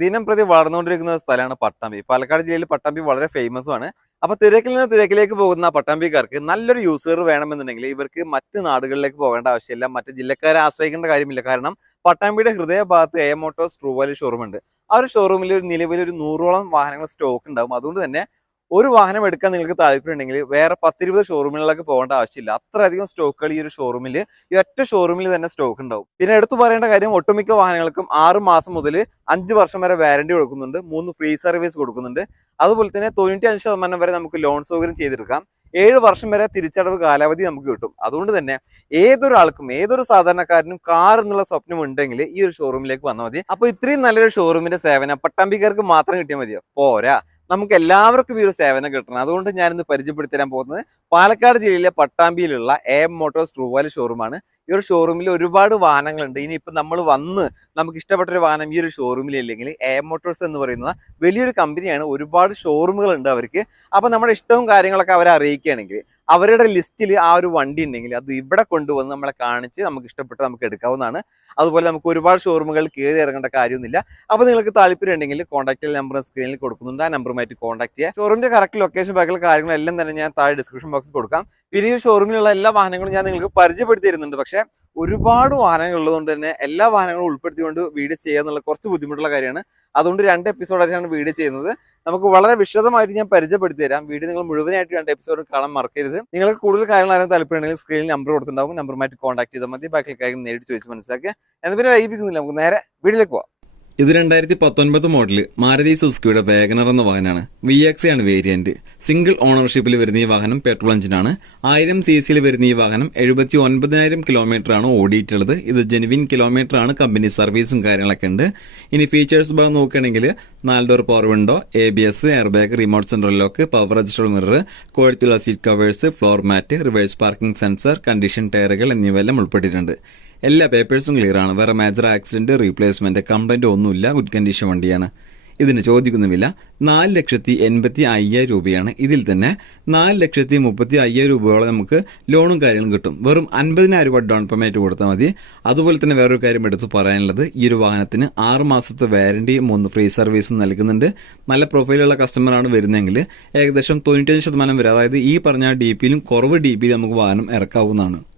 ദിനം പ്രതി വളർന്നുകൊണ്ടിരിക്കുന്ന സ്ഥലമാണ് പട്ടാമ്പി. പാലക്കാട് ജില്ലയിൽ പട്ടാമ്പി വളരെ ഫേമസ് ആണ്. അപ്പൊ തിരക്കിൽ നിന്ന് തിരക്കിലേക്ക് പോകുന്ന പട്ടാമ്പിക്കാർക്ക് നല്ലൊരു യൂസർ വേണമെന്നുണ്ടെങ്കിൽ ഇവർക്ക് മറ്റ് നാടുകളിലേക്ക് പോകേണ്ട ആവശ്യമില്ല. മറ്റ് ജില്ലക്കാരെ ആശ്രയിക്കേണ്ട കാര്യമില്ല. കാരണം പട്ടാമ്പിയുടെ ഹൃദയഭാഗത്ത് എ മോട്ടോസ് ട്രൂവാലി ഷോറൂം ഉണ്ട്. ആ ഒരു ഷോറൂമിൽ ഒരു നിലവിൽ ഒരു നൂറോളം വാഹനങ്ങൾ സ്റ്റോക്ക് ഉണ്ടാകും അതുകൊണ്ട് തന്നെ ഒരു വാഹനം എടുക്കാൻ നിങ്ങൾക്ക് താല്പര്യമുണ്ടെങ്കിൽ വേറെ പത്തിരുപത് ഷോറൂമുകളിലൊക്കെ പോകേണ്ട ആവശ്യമില്ല. അത്രയധികം സ്റ്റോക്കുകൾ ഈ ഒരു ഷോറൂമിൽ ഈ ഒറ്റ ഷോറൂമിൽ തന്നെ സ്റ്റോക്ക് ഉണ്ടാവും. പിന്നെ എടുത്തു പറയേണ്ട കാര്യം ഒട്ടുമിക്ക വാഹനങ്ങൾക്കും ആറ് മാസം മുതൽ അഞ്ച് വർഷം വരെ വാരണ്ടി കൊടുക്കുന്നുണ്ട്. മൂന്ന് ഫ്രീ സർവീസ് കൊടുക്കുന്നുണ്ട്. അതുപോലെ തന്നെ തൊണ്ണൂറ്റി അഞ്ച് ശതമാനം വരെ നമുക്ക് ലോൺ സൗകര്യം ചെയ്തെടുക്കാം. ഏഴ് വർഷം വരെ തിരിച്ചടവ് കാലാവധി നമുക്ക് കിട്ടും. അതുകൊണ്ട് തന്നെ ഏതൊരാൾക്കും ഏതൊരു സാധാരണക്കാരനും കാർ എന്നുള്ള സ്വപ്നം ഉണ്ടെങ്കിൽ ഈ ഒരു ഷോറൂമിലേക്ക് വന്നാൽ മതി. അപ്പൊ ഇത്രയും നല്ലൊരു ഷോറൂമിന്റെ സേവനം പട്ടാമ്പിക്കാർക്ക് മാത്രം കിട്ടിയാൽ മതിയോ? പോരാ. നമുക്ക് എല്ലാവർക്കും ഈ ഒരു സേവനം കിട്ടണം. അതുകൊണ്ട് ഞാനിന്ന് പരിചയപ്പെടുത്തി തരാൻ പോകുന്നത് പാലക്കാട് ജില്ലയിലെ പട്ടാമ്പിയിലുള്ള A M motors true value ഷോറൂമാണ് ഈ ഒരു ഷോറൂമിൽ ഒരുപാട് വാഹനങ്ങളുണ്ട്. ഇനിയിപ്പോൾ നമ്മൾ വന്ന് നമുക്ക് ഇഷ്ടപ്പെട്ട ഒരു വാഹനം ഈ ഒരു ഷോറൂമിൽ ഇല്ലെങ്കിൽ എ എം മോട്ടോഴ്സ് എന്ന് പറയുന്ന വലിയൊരു കമ്പനിയാണ് ഒരുപാട് ഷോറൂമുകൾ ഉണ്ട് അവർക്ക്. അപ്പോൾ നമ്മുടെ ഇഷ്ടവും കാര്യങ്ങളൊക്കെ അവരെ അറിയിക്കുകയാണെങ്കിൽ അവരുടെ ലിസ്റ്റിൽ ആ ഒരു വണ്ടി ഉണ്ടെങ്കിൽ അത് ഇവിടെ കൊണ്ടുവന്ന് നമ്മളെ കാണിച്ച് നമുക്ക് ഇഷ്ടപ്പെട്ട് നമുക്ക് എടുക്കാവുന്നതാണ്. അതുപോലെ നമുക്ക് ഒരുപാട് ഷോറൂമുകൾ കയറി ഇറങ്ങേണ്ട കാര്യമൊന്നുമില്ല. അപ്പോൾ നിങ്ങൾക്ക് താല്പര്യം ഉണ്ടെങ്കിൽ കോൺടാക്ട് നമ്പർ സ്ക്രീനിൽ കൊടുക്കുന്നുണ്ട്. ആ നമ്പറുമായിട്ട് കോൺടാക്ട് ചെയ്യുക. ഷോറൂമിന്റെ കറക്റ്റ് ലൊക്കേഷൻ ബാക്കിയുള്ള കാര്യങ്ങളെല്ലാം തന്നെ ഞാൻ താഴെ ഡിസ്ക്രിപ്ഷൻ ബോക്സിൽ കൊടുക്കാം. പിന്നെ ഈ ഷോറൂമിലുള്ള എല്ലാ വാഹനങ്ങളും ഞാൻ നിങ്ങൾക്ക് പരിചയപ്പെടുത്തി തരുന്നുണ്ട്. പക്ഷേ ഒരുപാട് വാഹനങ്ങൾ ഉള്ളതുകൊണ്ട് തന്നെ എല്ലാ വാഹനങ്ങളും ഉൾപ്പെടുത്തിക്കൊണ്ട് വീഡിയോ ചെയ്യുക എന്നുള്ള കുറച്ച് ബുദ്ധിമുട്ടുള്ള കാര്യമാണ്. അതുകൊണ്ട് രണ്ട് എപ്പിസോഡായിട്ടാണ് വീഡിയോ ചെയ്യുന്നത്. നമുക്ക് വളരെ വിശദമായിട്ട് ഞാൻ പരിചയപ്പെടുത്തി തരാം. വീഡിയോ നിങ്ങൾ മുഴുവനായിട്ട് രണ്ട് എപ്പിസോഡ് കാണാൻ മറക്കരുത്. നിങ്ങൾക്ക് കൂടുതൽ കാര്യങ്ങൾ അറിയാൻ താല്പര്യമുണ്ടെങ്കിൽ സ്ക്രീനിൽ നമ്പർ കൊടുത്തിട്ടുണ്ടാവും. നമ്പറുമായിട്ട് കോൺടാക്ട് ചെയ്താൽ മതി. ബാക്കി കാര്യങ്ങൾ നേരിട്ട് ചോദിച്ച് മനസ്സിലാക്കുക. എന്നാൽ പിന്നെ വൈകിപ്പിക്കുന്നില്ല. നമുക്ക് നേരെ വീട്ടിലേക്ക് പോവാം. ഇത് രണ്ടായിരത്തി പത്തൊൻപത് മോഡൽ മാരുതി സുസുക്കിയുടെ വേഗനർ എന്ന വാഹനമാണ്. വി എക്സ് ആണ് വേരിയന്റ് സിംഗിൾ ഓണർഷിപ്പിൽ വരുന്ന ഈ വാഹനം പെട്രോൾ എഞ്ചിനാണ് ആയിരം സി സിയിൽ വരുന്ന ഈ വാഹനം എഴുപത്തി ഒൻപതിനായിരം കിലോമീറ്റർ ആണ് ഓടിയിട്ടുള്ളത്. ഇത് ജെനുവിൻ കിലോമീറ്റർ ആണ്. കമ്പനി സർവീസും കാര്യങ്ങളൊക്കെ ഉണ്ട്. ഇനി ഫീച്ചേഴ്സ് ഭാഗം നോക്കുകയാണെങ്കിൽ നാല് door power window A B S air bag remote central lock power adjustable mirror കോഴത്തുള്ള seat covers floor mat reverse parking sensor condition ടയറുകൾ എന്നിവയെല്ലാം ഉൾപ്പെട്ടിട്ടുണ്ട്. എല്ലാ പേപ്പേഴ്സും ക്ലിയർ ആണ്. വേറെ മേജർ ആക്സിഡന്റ് റീപ്ലേസ്മെന്റ് കംപ്ലൈന്റ് ഒന്നുമില്ല. ഗുഡ് കണ്ടീഷൻ വണ്ടിയാണ്. ഇതിന് ചോദിക്കുന്ന വില നാല് ലക്ഷത്തി എൺപത്തി അയ്യായിരം രൂപയാണ്. ഇതിൽ തന്നെ നാല് ലക്ഷത്തി മുപ്പത്തി അയ്യായിരം രൂപയോളം നമുക്ക് ലോണും കാര്യങ്ങളും കിട്ടും. വെറും അൻപതിനായിരം രൂപ ഡൗൺ പേയ്മെന്റ് കൊടുത്താൽ മതി. അതുപോലെ തന്നെ വേറൊരു കാര്യം എടുത്തു പറയാനുള്ളത്. ഈ ഒരു വാഹനത്തിന് ആറ് മാസത്തെ വാരണ്ടിയും മൂന്ന് ഫ്രീ സർവീസും നൽകുന്നുണ്ട്. നല്ല പ്രൊഫൈലുള്ള കസ്റ്റമറാണ് വരുന്നതെങ്കിൽ ഏകദേശം തൊണ്ണൂറ്റഞ്ച് ശതമാനം വരെ അതായത് ഈ പറഞ്ഞ ഡി പിയിലും കുറവ് ഡി പിയിലും നമുക്ക് വാഹനം ഇറക്കാവുന്നതാണ്.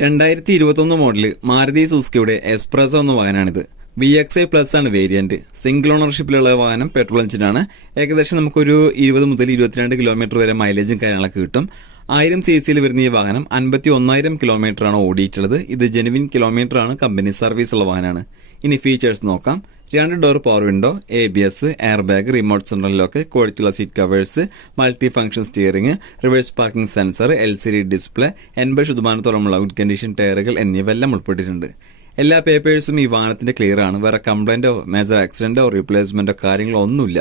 രണ്ടായിരത്തി ഇരുപത്തൊന്ന് മോഡൽ മാരുതി സുസുക്കിയുടെ എക്സ്പ്രസോ എന്ന വാഹനമാണിത്. വി എക്സ് ഐ പ്ലസ് ആണ് വേരിയന്റ് സിംഗിൾ ഓണർഷിപ്പിലുള്ള വാഹനം പെട്രോൾ എഞ്ചിനാണ് ഏകദേശം നമുക്കൊരു ഇരുപത് മുതൽ ഇരുപത്തിരണ്ട് കിലോമീറ്റർ വരെ മൈലേജും കാര്യങ്ങളൊക്കെ കിട്ടും. ആയിരം സി സിയിൽ വരുന്ന ഈ വാഹനം അൻപത്തി ഒന്നായിരം കിലോമീറ്റർ ആണ് ഓടിയിട്ടുള്ളത്. ഇത് ജെനുവിൻ കിലോമീറ്റർ ആണ് കമ്പനി സർവീസ് ഉള്ള വാഹനമാണ്. ഇനി ഫീച്ചേഴ്സ് നോക്കാം. രണ്ട് door power window A B S air bag remote central lock ക്വാളിറ്റിയുള്ള seat covers multi function steering reverse parking sensor L C D display എൺപത് ശതമാനത്തോളമുള്ള ഗുഡ് കണ്ടീഷൻ ടയറുകൾ എന്നിവയെല്ലാം ഉൾപ്പെട്ടിട്ടുണ്ട്. എല്ലാ പേപ്പേഴ്സും ഈ വാഹനത്തിന്റെ ക്ലിയർ ആണ്. വേറെ കംപ്ലൈന്റോ മേജർ ആക്സിഡന്റോ റീപ്ലേസ്മെന്റോ കാര്യങ്ങളോ ഒന്നുമില്ല.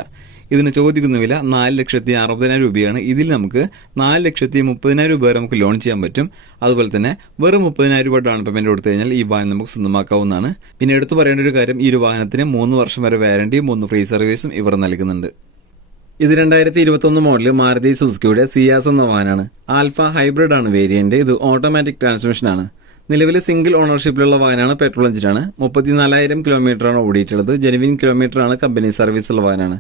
ഇതിന് ചോദിക്കുന്ന വില നാല് ലക്ഷത്തി അറുപതിനായിരം രൂപയാണ്. ഇതിൽ നമുക്ക് നാല് ലക്ഷത്തി മുപ്പതിനായിരം രൂപ വരെ നമുക്ക് ലോൺ ചെയ്യാൻ പറ്റും. അതുപോലെ തന്നെ വെറും മുപ്പതിനായിരം രൂപ ഡൗൺ പേയ്മെന്റ് കൊടുത്തു കഴിഞ്ഞാൽ ഈ വാഹനം നമുക്ക് സ്വന്തമാക്കാവുന്നതാണ്. പിന്നെ എടുത്തു പറയേണ്ട ഒരു കാര്യം ഈ ഒരു വാഹനത്തിന് മൂന്ന് വർഷം വരെ വാരണ്ടി മൂന്ന് ഫ്രീ സർവീസും ഇവർ നൽകുന്നുണ്ട്. ഇത് രണ്ടായിരത്തി ഇരുപത്തൊന്ന് മോഡൽ മാരുതി സുസുക്കിയുടെ സിയാസ് എന്ന വാഹനമാണ്. ആൽഫ ഹൈബ്രിഡ് ആണ് വേരിയന്റ് ഇത് ഓട്ടോമാറ്റിക് ട്രാൻസ്മിഷൻ ആണ്. നിലവിൽ സിംഗിൾ ഓണർഷിപ്പിലുള്ള വാഹനമാണ് പെട്രോൾ എഞ്ചിനാണ് മുപ്പത്തിനാലായിരം കിലോമീറ്ററാണ് ഓടിയിട്ടുള്ളത്. ജെനുവിൻ കിലോമീറ്ററാണ് കമ്പനി സർവീസ് ഉള്ള വാഹനമാണ്.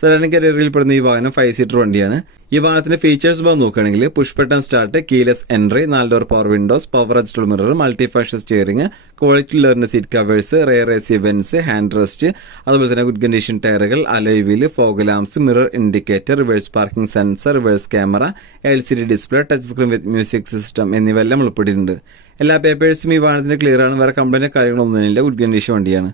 സെഡാൻ കരിയറിൽ പെടുന്ന ഈ വാഹനം ഫൈവ് സീറ്റർ വണ്ടിയാണ്. ഈ വാഹനത്തിന്റെ ഫീച്ചേഴ്സ് ഭാഗം നോക്കുകയാണെങ്കിൽ push button start keyless entry നാല് door power windows power adjustable mirror multi function steering quality ലെറിന്റെ seat covers rear A C vents hand rest അതുപോലെ തന്നെ ഗുഡ് കണ്ടീഷൻ ടയറുകൾ alloy wheel fog lamps mirror indicator reverse parking sensor reverse camera L C D display touch screen with music system എന്നിവയെല്ലാം ഉൾപ്പെട്ടിട്ടുണ്ട്. എല്ലാ പേപ്പേഴ്സും ഈ വാഹനത്തിന്റെ clear ആണ്. വേറെ കംപ്ലൈന്റ് കാര്യങ്ങളൊന്നുമില്ല ഗുഡ് കണ്ടീഷൻ വണ്ടിയാണ്.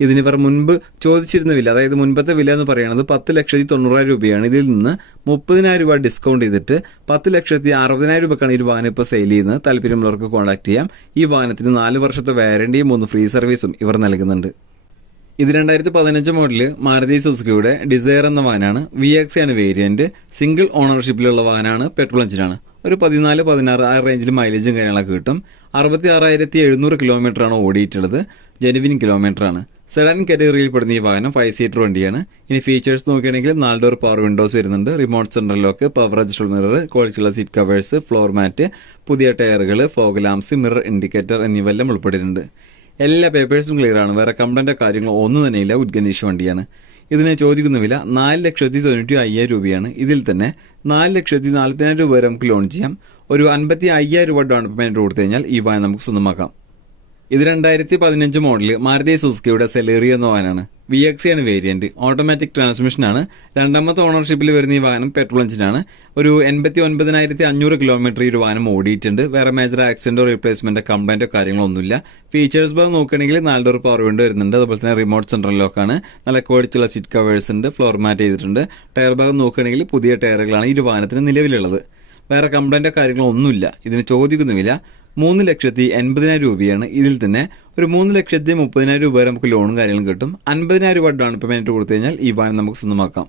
ഇതിന് ഇവർ മുൻപ് ചോദിച്ചിരുന്ന വില അതായത് മുൻപത്തെ വില എന്ന് പറയുന്നത് പത്ത് ലക്ഷത്തി തൊണ്ണൂറായിരം രൂപയാണ്. ഇതിൽ നിന്ന് മുപ്പതിനായിരം രൂപ ഡിസ്കൗണ്ട് ചെയ്തിട്ട് പത്ത് ലക്ഷത്തി അറുപതിനായിരം രൂപക്കാണ് ഈ വാഹനം ഇപ്പോൾ സെയിൽ ചെയ്യുന്നത്. താല്പര്യമുള്ളവർക്ക് കോൺടാക്ട് ചെയ്യാം. ഈ വാഹനത്തിന് നാല് വർഷത്തെ വാരണ്ടിയും മൂന്ന് ഫ്രീ സർവീസും ഇവർ നൽകുന്നുണ്ട്. ഇത് രണ്ടായിരത്തി പതിനഞ്ച് മോഡൽ മാരുതി സുസുക്കിയുടെ ഡിസയർ എന്ന വാഹനമാണ്. വി എക്സ് ആണ് വേരിയന്റ് സിംഗിൾ ഓണർഷിപ്പിലുള്ള വാഹനമാണ്. പെട്രോൾ എഞ്ചിനാണ് ഒരു പതിനാല് പതിനാറ് ആ റേഞ്ചിൽ മൈലേജും കാര്യങ്ങളൊക്കെ കിട്ടും. അറുപത്തി ആറായിരത്തി എഴുന്നൂറ് കിലോമീറ്റർ ആണ് ഓടിയിട്ടുള്ളത്. ജെനുവിൻ കിലോമീറ്റർ ആണ്. സെഡൻ കാറ്റഗറിയിൽ പെടുന്ന ഈ വാഹനം ഫൈവ് സീറ്റർ വണ്ടിയാണ്. ഇനി ഫീച്ചേഴ്സ് നോക്കുകയാണെങ്കിൽ നാല് ഡോർ പവർ വിൻഡോസ് വരുന്നുണ്ട്. Remote central lock power adjustable mirror ക്വാളിറ്റിയുള്ള സീറ്റ് കവേഴ്സ് ഫ്ലോർ മാറ്റ് പുതിയ ടയറുകൾ ഫോഗ് ലാംസ് മിറർ ഇൻഡിക്കേറ്റർ എന്നിവയെല്ലാം ഉൾപ്പെട്ടിട്ടുണ്ട്. എല്ലാ പേപ്പേഴ്സും ക്ലിയർ ആണ്. വേറെ കംപ്ലൈന്റോ കാര്യങ്ങളോ ഒന്നും തന്നെയില്ല ഉദ്ഗനീഷ് വണ്ടിയാണ്. ഇതിനെ ചോദിക്കുന്ന വില നാല് ലക്ഷത്തി തൊണ്ണൂറ്റി അയ്യായിരം രൂപയാണ്. ഇതിൽ തന്നെ നാല് ലക്ഷത്തി നാൽപ്പതിനായിരം രൂപ വരെ നമുക്ക് ലോൺ ചെയ്യാം. ഒരു അൻപത്തി അയ്യായിരം രൂപ ഡൗൺ പേയ്മെന്റ് കൊടുത്തു കഴിഞ്ഞാൽ ഈ വാഹനം നമുക്ക് സ്വന്തമാക്കാം. ഇത് രണ്ടായിരത്തി പതിനഞ്ച് മോഡൽ മാരുതി സുസുക്കിയുടെ സെലേറി എന്ന വാഹനമാണ്. വി എക്സി ആണ് വേരിയന്റ് ഓട്ടോമാറ്റിക് ട്രാൻസ്മിഷൻ ആണ്. രണ്ടാമത്തെ ഓണർഷിപ്പിൽ വരുന്ന ഈ വാഹനം പെട്രോൾ എഞ്ചിനാണ് ഒരു എൺപത്തി ഒൻപതിനായിരത്തി അഞ്ഞൂറ് കിലോമീറ്റർ ഈ ഒരു വാഹനം ഓടിയിട്ടുണ്ട്. വേറെ മേജർ ആക്സിഡന്റോ റീപ്ലേസ്മെന്റോ കംപ്ലൈന്റോ കാര്യങ്ങളോ ഒന്നുമില്ല ഫീച്ചേഴ്സ് ഭാഗം നോക്കുകയാണെങ്കിൽ നാല് ഡോർ പവർ വിൻഡോ വരുന്നുണ്ട്. അതുപോലെ തന്നെ റിമോട്ട് സെൻട്രൽ ലോക്കാണ് നല്ല ക്വാളിറ്റിയുള്ള സീറ്റ് കവേഴ്സ് ഉണ്ട്. ഫ്ലോർ മാറ്റ് ചെയ്തിട്ടുണ്ട്. ടയർ ഭാഗം നോക്കുകയാണെങ്കിൽ പുതിയ ടയറുകളാണ് ഈ ഒരു വാഹനത്തിന് നിലവിലുള്ളത്. വേറെ കംപ്ലൈന്റോ കാര്യങ്ങളോ ഒന്നുമില്ല ഇതിന് ചോദിക്കുന്നുമില്ല. മൂന്ന് ലക്ഷത്തി എൺപതിനായിരം രൂപയാണ്. ഇതിൽ തന്നെ ഒരു മൂന്ന് ലക്ഷത്തി മുപ്പതിനായിരം രൂപ വരെ നമുക്ക് ലോണും കാര്യങ്ങളും കിട്ടും. അൻപതിനായിരം രൂപ ഡൗൺ പേയ്മെന്റ് കൊടുത്തു കഴിഞ്ഞാൽ ഈ വാഹനം നമുക്ക് സ്വന്തമാക്കാം.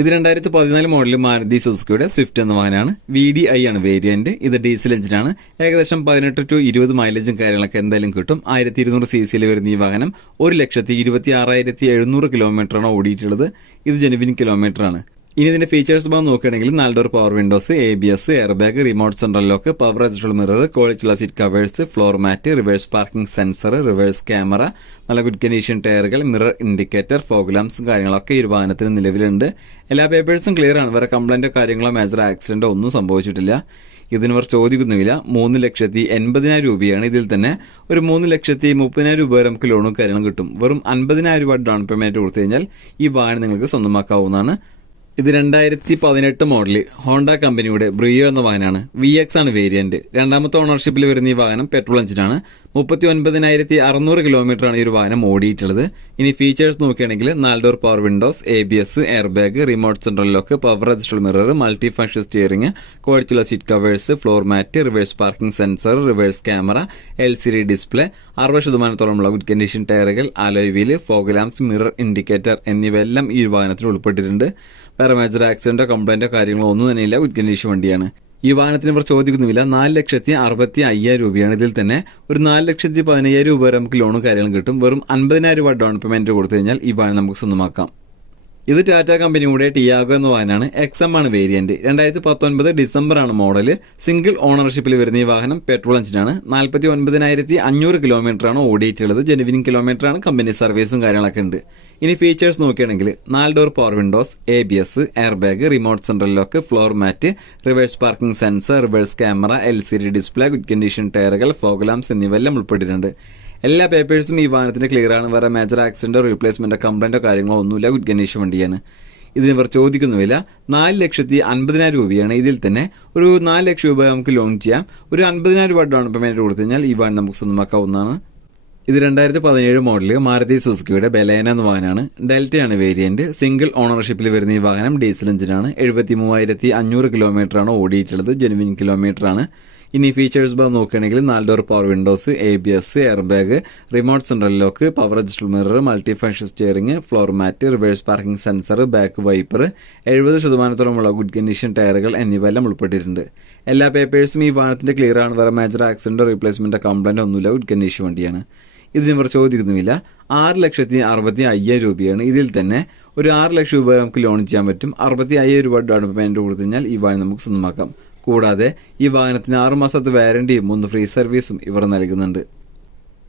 ഇത് രണ്ടായിരത്തി പതിനാല് മോഡൽ മാരുതി സുസുക്കിയുടെ സ്വിഫ്റ്റ് എന്ന വാഹനമാണ്. വി ഡി ഐ ആണ് വേരിയന്റ് ഇത് ഡീസൽ എഞ്ചിനാണ് ഏകദേശം പതിനെട്ട് ടു ഇരുപത് മൈലേജും കാര്യങ്ങളൊക്കെ എന്തായാലും കിട്ടും. ആയിരത്തി ഇരുന്നൂറ് സി സിയിൽ വരുന്ന ഈ വാഹനം ഒരു ലക്ഷത്തി ഇരുപത്തി ആറായിരത്തി എഴുന്നൂറ് കിലോമീറ്ററാണ് ഓടിയിട്ടുള്ളത്. ഇത് ജെനുവിൻ കിലോമീറ്റർ ആണ്. ഇനി ഇതിന്റെ ഫീച്ചേഴ്സ് ഭാഗം നോക്കുകയാണെങ്കിൽ നാല് door power windows A B S air bag remote central lock power adjustable mirror ക്വാളിറ്റിയുള്ള seat covers floor mat reverse parking sensor reverse camera നല്ല ഗുഡ് കണ്ടീഷൻ ടയറുകൾ മിറർ ഇൻഡിക്കേറ്റർ ഫോഗ്ലാംസും കാര്യങ്ങളൊക്കെ ഈ ഒരു വാഹനത്തിന് നിലവിലുണ്ട്. എല്ലാ പേപ്പേഴ്സും ക്ലിയർ ആണ്. വേറെ കംപ്ലൈന്റോ കാര്യങ്ങളോ മേജർ ആക്സിഡന്റോ ഒന്നും സംഭവിച്ചിട്ടില്ല. ഇതിന് ഇവർ ചോദിക്കുന്ന വില മൂന്ന് ലക്ഷത്തി എൺപതിനായിരം രൂപയാണ് ഇതിൽ തന്നെ. ഒരു മൂന്ന് ലക്ഷത്തി മുപ്പതിനായിരം രൂപ വരെ നമുക്ക് ലോണും കാര്യങ്ങളും കിട്ടും. വെറും അൻപതിനായിരം രൂപ ഡൗൺ പേയ്മെന്റ് കൊടുത്തു കഴിഞ്ഞാൽ ഈ വാഹനം നിങ്ങൾക്ക് സ്വന്തമാക്കാവുന്നതാണ്. ഇത് രണ്ടായിരത്തി പതിനെട്ട് മോഡൽ ഹോണ്ട കമ്പനിയുടെ ബ്രിയോ എന്ന വാഹനമാണ്. വി എക്സ് ആണ് വേരിയന്റ് രണ്ടാമത്തെ ഓണർഷിപ്പിൽ വരുന്ന ഈ വാഹനം പെട്രോൾ എഞ്ചിനാണ് മുപ്പത്തി ഒൻപതിനായിരത്തി അറുന്നൂറ് കിലോമീറ്റർ ആണ് ഈ ഒരു വാഹനം ഓടിയിട്ടുള്ളത്. ഇനി ഫീച്ചേഴ്സ് നോക്കുകയാണെങ്കിൽ door power windows A B S air bag remote central lock power adjustable mirror multi function steering ക്വാളിറ്റിയുള്ള seat covers floor mat reverse parking sensor reverse camera L C D display അറുപത് ശതമാനത്തോളമുള്ള good condition ടയറുകൾ alloy wheel fog lamps mirror indicator എന്നിവയെല്ലാം ഈ വാഹനത്തിൽ ഉൾപ്പെട്ടിട്ടുണ്ട്. വേറെ major ആക്സിഡന്റോ കംപ്ലൈന്റോ കാര്യങ്ങളോ ഒന്നും തന്നെയില്ല. ഗുഡ് കണ്ടീഷൻ വണ്ടിയാണ്. ഈ വാഹനത്തിന് ഇവർ ചോദിക്കുന്നുമില്ല നാല് ലക്ഷത്തി അറുപത്തി അയ്യായിരം രൂപയാണ്. ഇതിൽ തന്നെ ഒരു നാല് ലക്ഷത്തി പതിനയ്യായിരം രൂപ വരെ നമുക്ക് ലോണും കാര്യങ്ങളും കിട്ടും. വെറും അൻപതിനായിരം രൂപ ഡൗൺ പേയ്മെന്റ് കൊടുത്തു കഴിഞ്ഞാൽ ഈ വാഹനം നമുക്ക് സ്വന്തമാക്കാം. ഇത് ടാറ്റ കമ്പനിയുടെ ടിയാഗോ എന്ന വാഹനമാണ്. എക്സം ആണ് വേരിയന്റ് രണ്ടായിരത്തി പത്തൊൻപത് ഡിസംബർ ആണ് മോഡൽ സിംഗിൾ ഓണർഷിപ്പിൽ വരുന്ന ഈ വാഹനം പെട്രോൾ എഞ്ചിനാണ് നാൽപ്പത്തി ഒൻപതിനായിരത്തി അഞ്ഞൂറ് കിലോമീറ്റർ ആണ് ഓടിയിട്ടുള്ളത്. ജെനുവിൻ കിലോമീറ്റർ ആണ്. കമ്പനി സർവീസും കാര്യങ്ങളൊക്കെ ഉണ്ട്. ഇനി ഫീച്ചേഴ്സ് നോക്കുകയാണെങ്കിൽ നാല് door power windows A B S air bag remote central lock floor mat reverse parking sensor reverse camera L C D display good condition ടയറുകൾ ഫോഗ്ലാംസ് എന്നിവയെല്ലാം ഉൾപ്പെട്ടിട്ടുണ്ട്. എല്ലാ പേപ്പേഴ്സും ഈ വാഹനത്തിന് ക്ലിയർ ആണ്. വേറെ മേജർ ആക്സിഡന്റോ റീപ്ലേസ്മെന്റോ കംപ്ലൈന്റോ കാര്യങ്ങളോ ഒന്നുമില്ല. ഗുഡ് കണ്ടീഷൻ വണ്ടിയാണ്. ഇതിന് ഇവർ ചോദിക്കുന്ന വില നാല് ലക്ഷത്തി അൻപതിനായിരം രൂപയാണ്. ഇതിൽ തന്നെ ഒരു നാല് ലക്ഷം രൂപ നമുക്ക് ലോൺ ചെയ്യാം. ഒരു അൻപതിനായിരം രൂപ ഡൗൺ പേയ്മെന്റ് കൊടുത്തു കഴിഞ്ഞാൽ ഈ വാഹനം നമുക്ക് സ്വന്തമാക്കാവുന്നതാണ്. ഇത് രണ്ടായിരത്തി പതിനേഴ് മോഡൽ മാരുതി സുസുക്കിയുടെ ബലേന എന്ന വാഹനമാണ്. ഡെൽറ്റയാണ് വേരിയന്റ്. സിംഗിൾ ഓണർഷിപ്പിൽ വരുന്ന ഈ വാഹനം ഡീസൽ എഞ്ചിനാണ്. എഴുപത്തി മൂവായിരത്തി അഞ്ഞൂറ് കിലോമീറ്റർ ആണ് ഓടിയിട്ടുള്ളത്. ജെനുവിൻ കിലോമീറ്റർ ആണ് ഇനി ഫീച്ചേഴ്സ് ഭാഗം നോക്കുകയാണെങ്കിൽ നാല് door power windows A B S air bag remote central lock power adjustable mirror multi function steering floor mat reverse parking sensor back wiper എഴുപത് ശതമാനത്തോളമുള്ള ഗുഡ് കണ്ടീഷൻ ടയറുകൾ എന്നിവയെല്ലാം ഉൾപ്പെട്ടിട്ടുണ്ട്. എല്ലാ പേപ്പേഴ്സും ഈ വാഹനത്തിന്റെ ക്ലിയർ ആണ്. വേറെ മേജർ ആക്സിഡന്റ് റീപ്ലേസ്മെന്റ് കംപ്ലൈന്റ് ഒന്നുമില്ല. ഗുഡ് കണ്ടീഷൻ വണ്ടിയാണ്. ഇതിന് ഇവർ ചോദിക്കുന്നുമില്ല. ആറ് ലക്ഷത്തി അറുപത്തി അയ്യായിരം രൂപയാണ്. ഇതിൽ തന്നെ ഒരു ആറ് ലക്ഷം രൂപ നമുക്ക് ലോൺ ചെയ്യാൻ പറ്റും. അറുപത്തി അയ്യായിരം രൂപ ഡൗൺ പേയ്മെന്റ് കൊടുത്തു കഴിഞ്ഞാൽ ഈ വാഹനം നമുക്ക് സ്വന്തമാക്കാം. കൂടാതെ ഈ വാഹനത്തിന് ആറ് മാസത്തെ വാരണ്ടിയും മൂന്ന് ഫ്രീ സർവീസും ഇവർ നൽകുന്നുണ്ട്.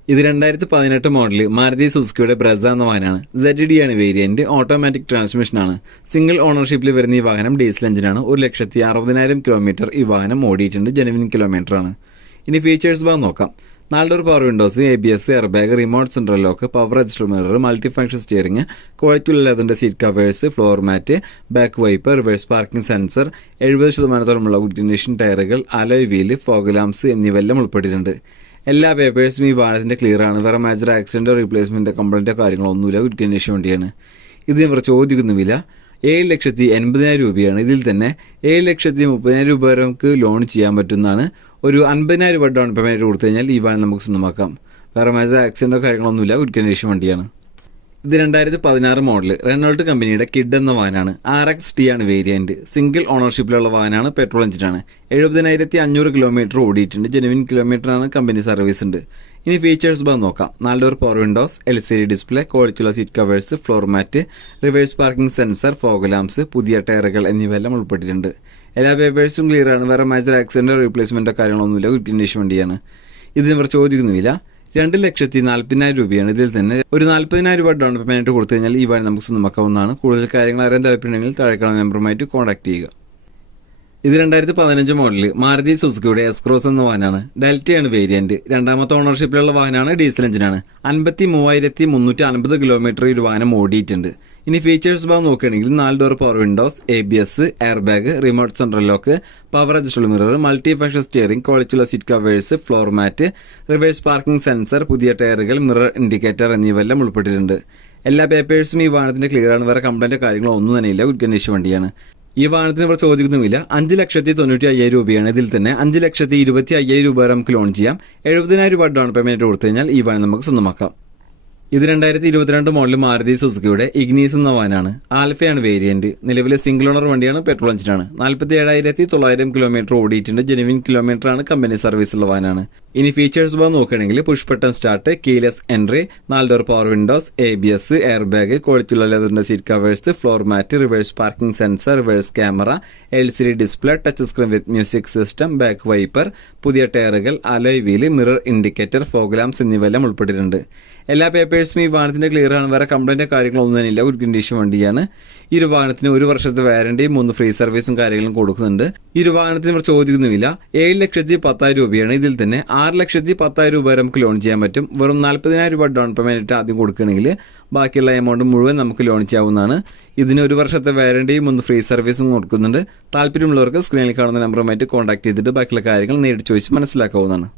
ഇത് രണ്ടായിരത്തി പതിനെട്ട് മോഡൽ മാരുതി സുസുക്കിയുടെ ബ്രസ എന്ന വാഹനമാണ്. സെഡ് ഡി ആണ് വേരിയന്റ് ഓട്ടോമാറ്റിക് ട്രാൻസ്മിഷൻ ആണ്. സിംഗിൾ ഓണർഷിപ്പിൽ വരുന്ന ഈ വാഹനം ഡീസൽ എഞ്ചിനാണ് ഒരു ലക്ഷത്തി അറുപതിനായിരം കിലോമീറ്റർ ഈ വാഹനം ഓടിയിട്ടുണ്ട്. ജനുവിൻ കിലോമീറ്റർ ആണ്. ഇനി ഫീച്ചേഴ്സ് ഭാഗം നോക്കാം. നാല് door power windows A B S air bag remote central lock power register mirror multi function steering ക്വാളിറ്റിയുള്ള ലെതറിന്റെ seat covers floor mat back wiper reverse parking sensor എഴുപത് ശതമാനത്തോളമുള്ള ഉഡിനേഷൻ ടയറുകൾ അലോയ് വീൽ ഫോഗലാംസ് എന്നിവയെല്ലാം ഉൾപ്പെട്ടിട്ടുണ്ട്. എല്ലാ പേപ്പേഴ്സും ഈ വാഹനത്തിന്റെ ക്ലിയർ ആണ്. വേറെ മേജർ ആക്സിഡന്റോ റീപ്ലേസ്മെന്റോ കംപ്ലൈന്റോ കാര്യങ്ങളോ ഒന്നുമില്ല. ഗുഡ് കണ്ടീഷൻ വേണ്ടിയാണ്. ഇത് ഇവർ ചോദിക്കുന്ന വില ഏഴ് ലക്ഷത്തി എൺപതിനായിരം രൂപയാണ്. ഇതിൽ തന്നെ ഏഴ് ലക്ഷത്തി മുപ്പതിനായിരം രൂപ വരെ നമുക്ക് ലോൺ ചെയ്യാൻ പറ്റുന്നതാണ്. ഒരു അൻപതിനായിരം രൂപ ഡൗൺ പേയ്മെന്റ് കൊടുത്തു കഴിഞ്ഞാൽ ഈ വാഹനം നമുക്ക് സ്വന്തമാക്കാം. വേറെ മേജർ ആക്സിഡന്റോ കാര്യങ്ങളൊന്നുമില്ല ഗുഡ് കണ്ടീഷൻ വണ്ടിയാണ്. ഇത് രണ്ടായിരത്തി പതിനാറ് മോഡൽ റെനോൾട്ട് കമ്പനിയുടെ കിഡ് എന്ന വാഹനമാണ്. ആർ എക്സ് ടി ആണ് വേരിയന്റ് സിംഗിൾ ഓണർഷിപ്പിലുള്ള വാഹനമാണ്. പെട്രോൾ എഞ്ചിനാണ് എഴുപതിനായിരത്തി അഞ്ഞൂറ് കിലോമീറ്റർ ഓടിയിട്ടുണ്ട്. ജെനുവിൻ കിലോമീറ്ററാണ് കമ്പനി സർവീസ് ഉണ്ട്. ഇനി ഫീച്ചേഴ്സ് ഭാഗം നോക്കാം. നല്ലൊരു power windows L C D display ക്വാളിറ്റിയുള്ള seat covers floor mat reverse parking sensor fog lamps പുതിയ ടയറുകൾ എന്നിവയെല്ലാം ഉൾപ്പെട്ടിട്ടുണ്ട്. എല്ലാ പേപ്പേഴ്സും ക്ലിയർ ആണ്. വേറെ മേജർ ആക്സിഡന്റോ റീപ്ലേസ്മെന്റോ കാര്യങ്ങളൊന്നുമില്ല. ഗുഡ് കണ്ടീഷൻ വണ്ടിയാണ്. ഇതിന് ഇവർ ചോദിക്കുന്നുമില്ല. രണ്ട് ലക്ഷത്തി നാൽപ്പതിനായിരം രൂപയാണ് ഇതിൽ തന്നെ. ഒരു നാൽപ്പതിനായിരം രൂപ ഡൗൺ പേയ്മെന്റ് കൊടുത്തു കഴിഞ്ഞാൽ ഈ വഴി നമുക്ക് സ്വന്തമാക്കാവുന്നതാണ്. കൂടുതൽ കാര്യങ്ങൾ അറിയാൻ താല്പര്യമുണ്ടെങ്കിൽ താഴെക്കാണുന്ന നമ്പറുമായിട്ട് കോൺടാക്ട് ചെയ്യുക. ഇത് രണ്ടായിരത്തി പതിനഞ്ച് മോഡലിൽ മാരുതി സുസുക്കിയുടെ എസ്ക്രോസ് എന്ന വാഹനമാണ്. ഡെൽറ്റയാണ് വേരിയന്റ് രണ്ടാമത്തെ ഓണർഷിപ്പിലുള്ള വാഹനമാണ് ഡീസൽ എഞ്ചിനാണ് അൻപത്തി മൂവായിരത്തി മുന്നൂറ്റി അൻപത് കിലോമീറ്റർ ഈ വാഹനം ഓടിയിട്ടുണ്ട്. ഇനി ഫീച്ചേഴ്സ് ഭാഗം നോക്കുകയാണെങ്കിൽ നാല് door power windows A B S air bag remote central lock power adjustable mirror multi function steering ക്വാളിറ്റിയുള്ള seat covers floor mat reverse parking sensor പുതിയ ടയറുകൾ മിറർ ഇൻഡിക്കേറ്റർ എന്നിവയെല്ലാം ഉൾപ്പെട്ടിട്ടുണ്ട്. എല്ലാ പേപ്പേഴ്സും ഈ വാഹനത്തിന്റെ ക്ലിയർ ആണ്. വേറെ കംപ്ലൈന്റ് കാര്യങ്ങളോ ഒന്നും തന്നെയില്ല ഗുഡ് കണ്ടീഷൻ വണ്ടിയാണ്. ഈ വാഹനത്തിന് ഇവർ ചോദിക്കുന്നുമില്ല. അഞ്ച് ലക്ഷത്തി തൊണ്ണൂറ്റി അയ്യായിരം രൂപയാണ് ഇതിൽ തന്നെ. അഞ്ച് ലക്ഷത്തി ഇരുപത്തി അയ്യായിരം രൂപ നമുക്ക് ലോൺ ചെയ്യാം. എഴുപതിനായിരം രൂപ ഡൗൺ പേയ്മെന്റ് കൊടുത്തു കഴിഞ്ഞാൽ ഈ വാഹനം നമുക്ക് സ്വന്തമാക്കാം. ഇത് രണ്ടായിരത്തി ഇരുപത്തിരണ്ട് മോഡൽ മാരുതി സുസുക്കിയുടെ ഇഗ്നീസ് എന്ന വാനാണ് ആൽഫയാണ് വേരിയന്റ്. നിലവിലെ സിംഗിൾ ഓണർ വണ്ടിയാണ് പെട്രോൾ എഞ്ചിനാണ് നാൽപ്പത്തി ഏഴായിരത്തി തൊള്ളായിരം കിലോമീറ്റർ ഓടിയിട്ടുണ്ട്. ജെനുവിൻ കിലോമീറ്റർ ആണ് കമ്പനി സർവീസ് ഉള്ള വാനാണ് ഇനി ഫീച്ചേഴ്സ് ഭാഗം നോക്കുകയാണെങ്കിൽ push button start keyless entry നാല് door power windows A B S air bag ക്വാളിറ്റിയുള്ള ലെതറിന്റെ seat covers floor mat reverse parking sensor reverse camera L C D display touch screen with music system back wiper പുതിയ ടയറുകൾ alloy wheel mirror indicator fog lamps എന്നിവയെല്ലാം ഉൾപ്പെട്ടിട്ടുണ്ട്. എല്ലാ പേപ്പേഴ്സും ഈ വാഹനത്തിന്റെ clear ആണ്. വേറെ കംപ്ലൈന്റ് കാര്യങ്ങളൊന്നും തന്നെ ഇല്ല. ഒരു കണ്ടീഷൻ വണ്ടിയാണ്. ഈ ഒരു വാഹനത്തിന് ഒരു വർഷത്തെ വാരണ്ടിയും മൂന്ന് ഫ്രീ സർവീസും കാര്യങ്ങളും കൊടുക്കുന്നുണ്ട്. ഈ ഒരു വാഹനത്തിന് ഇവർ ചോദിക്കുന്നുമില്ല. ഏഴ് ലക്ഷത്തി പത്തായിരം രൂപയാണ് ഇതിൽ തന്നെ. ആറ് ലക്ഷത്തി പത്തായിരം രൂപ വരെ നമുക്ക് ലോൺ ചെയ്യാൻ പറ്റും. വെറും നാൽപ്പതിനായിരം രൂപ ഡൗൺ പേയ്മെന്റ് ആദ്യം കൊടുക്കുകയാണെങ്കിൽ ബാക്കിയുള്ള എമൗണ്ട് മുഴുവൻ നമുക്ക് ലോൺ ചെയ്യാവുന്നതാണ്. ഇതിന് ഒരു വർഷത്തെ വാരണ്ടിയും ഒന്ന് ഫ്രീ സർവീസും കൊടുക്കുന്നുണ്ട്. താല്പര്യമുള്ളവർക്ക് സ്ക്രീനിൽ കാണുന്ന നമ്പറുമായിട്ട് കോൺടാക്ട് ചെയ്തിട്ട് ബാക്കിയുള്ള കാര്യങ്ങൾ നേരിട്ട് ചോദിച്ച് മനസ്സിലാക്കാവുന്നതാണ്.